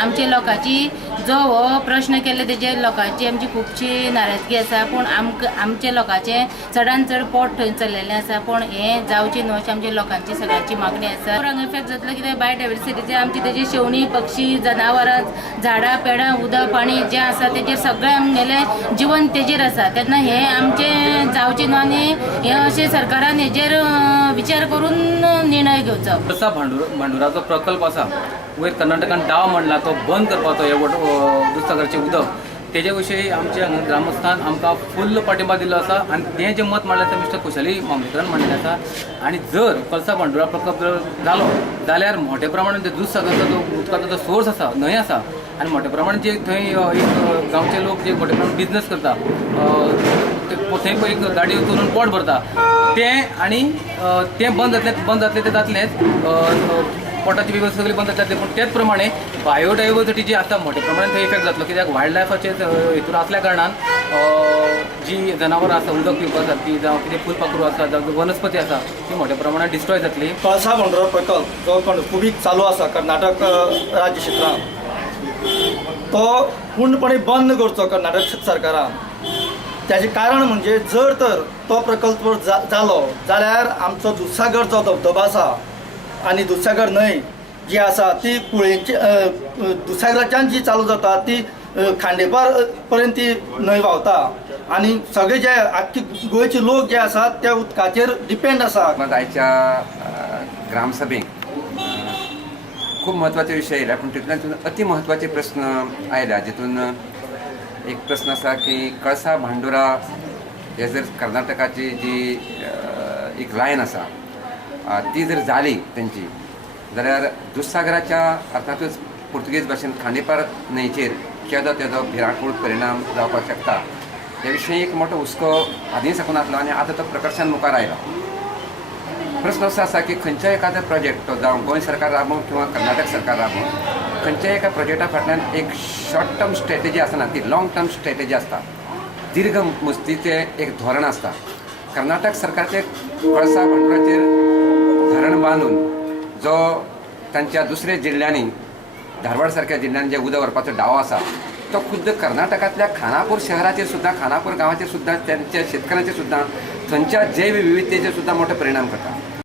आमच्या लोकांची जो हो प्रश्न केले तेजे लोकांची आमची खूबशी नाराजगी आसा, पूण आमच्या लोकांचे चडान चड पोट थंय चल्लेलें आसा, पूण हें जावचें न्हू अशी आमच्या लोकांची सगळ्यांची मागणी आसा. हांगा इफेक्ट जातलो कित्याक बायोडायवर्सिटीचे आमची तेजी शेवणी पक्षी जनावरां झाडां पेडां उदक पाणी जें आसा तेजेर सगळें आमगेलें जीवन तेजेर आसा. तेन्ना हें आमचें जावचें न्हू आनी हें अशें सरकारान हेजेर विचार करून निर्णय घेवचो. कळसा भांडुराचो प्रकल्प आसा वयर कर्नाटकान डाव मांडला तो बंद करपाचो हे दुधसागराचें उदक तेजे विशयी आमच्या ग्रामस्थान आमकां फुल्ल पाठिंबा दिल्लो आसा आनी तें जें मत मांडलें तें मिस्टर कुशली मामलेकरान मांडलें आसा. आनी जर कळसा भांडुरा प्रकल्प जर जालो जाल्यार मोठ्या प्रमाणान जे दुधसागराचो जो उदकाचो जो सोर्स आसा न्हंय आसा आनी मोठ्या प्रमाणान जे थंय एक गांवचे लोक जे मोठ्या प्रमाणान बिजनस करता थंय एक गाडी करून पोट भरता तें आनी तें बंद जातलें तें जातलेंच पोटाची वेवस्था सगळी बंद जातली. पूण तेच प्रमाणे बायोडायवर्सिटी जी आसा मोठ्या प्रमाणान थंय इफेक्ट जातलो कित्याक वायल्ड लायफाचे हितून आसल्या कारणान जी जनावरां आसा उदक पिवपाक सारकी जावं कितें फुलपाखरू आसा जावं वनस्पती आसा ती मोठ्या प्रमाणात डिस्ट्रॉय जातली. कळसा भांडुरा प्रकल्प जो कुबीक चालू आसा कर्नाटक राज्य क्षेत्रांत तो पूर्णपणे बंद करचो कर्नाटक सरकारान. त्याचे कारण म्हणजे जर तर तो प्रकल्प जालो जाल्यार आमचो दुधसागर जो धबधबो आसा आनी दुधसागर न्हंय जी आसा ती कुळेंची दुधसागराच्यान जी चालू जाता ती खांडेपार पर्यंत ती न्हंय व्हांवता आनी सगळे जे आख्खे गोंयचे लोक जे आसात त्या उदकाचेर डिपेंड आसा. आयच्या ग्रामसभेक खूब महत्वाचे विशय आयला पूण तितूंतल्यान अति महत्वाचे प्रश्न आयला जितून एक प्रश्न आसा की कळसा भांडुरा हे जर कर्नाटकाची जी एक लायन आसा ती जर जाली तेंची जाल्यार दुधसागराच्या अर्थातूच पुर्तुगेज भाशेन खांडेपार न्हंयचेर केदो तेजो भिरांकूळ परिणाम जावपाक शकता ह्या विशयी एक मोठो हुस्को आदीं साकून आसलो आनी आतां तो प्रकर्शान मुखार आयला. प्रश्न असो आसा की खंयच्याय एखादो प्रोजेक्ट तो जावं गोंय सरकार राबोवं किंवा कर्नाटक सरकार राबोवं खंयच्याय एका प्रोजेक्टा फाटल्यान एक शॉर्ट टर्म स्ट्रॅटेजी आसना ती लॉंग टर्म स्ट्रॅटेजी आसता. दीर्घ मुस्तीचें एक धोरण आसता. कर्नाटक सरकारचे कळसा भांडुराचेर धरण बांदून जो तांच्या दुसऱ्या जिल्ल्यांनी धारवाड सारख्या जिल्ल्यांनी जे उदक व्हरपाचो डाव आसा तो खुद्द कर्नाटकांतल्या खानापूर शहराचेर सुद्दां खानापूर गांवाचेर सुद्दां त्यांच्या शेतकऱ्यांचेर सुद्दां थंयच्या जैव विविधतेचेर सुद्दां मोठो परिणाम करता.